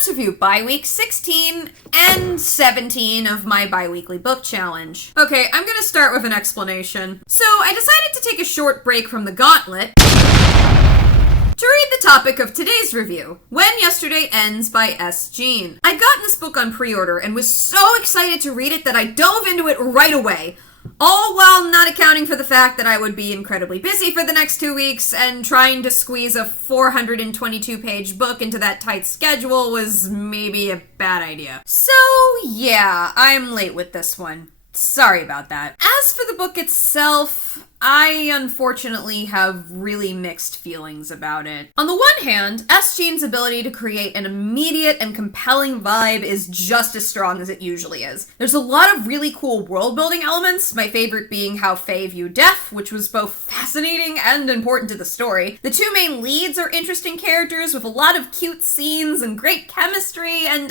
let's review bi-week 16 and 17 of my bi-weekly book challenge. Okay, I'm gonna start with an explanation. So, I decided to take a short break from the gauntlet to read the topic of today's review, When Yesterday Ends by S. Jean. I'd gotten this book on pre-order and was so excited to read it that I dove into it right away. All while not accounting for the fact that I would be incredibly busy for the next 2 weeks, and trying to squeeze a 422-page book into that tight schedule was maybe a bad idea. So yeah, I'm late with this one. Sorry about that. As for the book itself, I unfortunately have really mixed feelings about it. On the one hand, S. Jean's ability to create an immediate and compelling vibe is just as strong as it usually is. There's a lot of really cool world-building elements, my favorite being how Faye viewed death, which was both fascinating and important to the story. The two main leads are interesting characters with a lot of cute scenes and great chemistry, and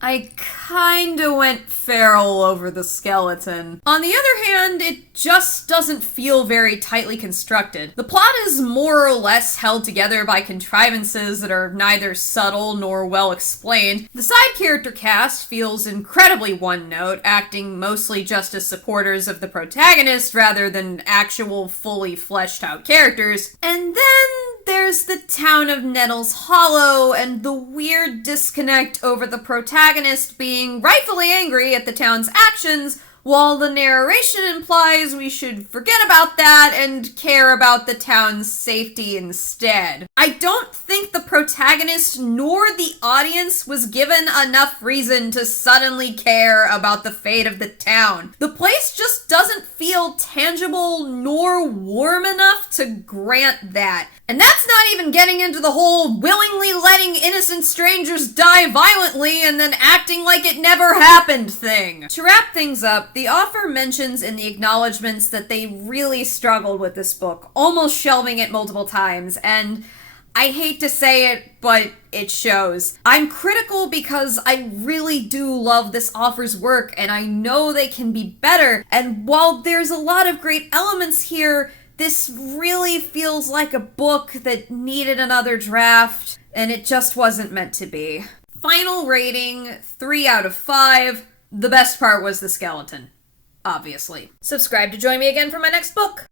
I kinda went feral over the skeleton. On the other hand, it just doesn't feel very tightly constructed. The plot is more or less held together by contrivances that are neither subtle nor well explained. The side character cast feels incredibly one-note, acting mostly just as supporters of the protagonist rather than actual fully fleshed out characters. And then there's the town of Nettles Hollow and the weird disconnect over the protagonist being rightfully angry at the town's actions, while the narration implies we should forget about that and care about the town's safety instead. I don't think the protagonist nor the audience was given enough reason to suddenly care about the fate of the town. The place just doesn't feel tangible nor warm enough to grant that. And that's not even getting into the whole willingly letting innocent strangers die violently and then acting like it never happened thing. To wrap things up, the author mentions in the acknowledgements that they really struggled with this book, almost shelving it multiple times, and I hate to say it, but it shows. I'm critical because I really do love this author's work, and I know they can be better, and while there's a lot of great elements here, this really feels like a book that needed another draft, and it just wasn't meant to be. Final rating, 3 out of 5. The best part was the skeleton, obviously. Subscribe to join me again for my next book.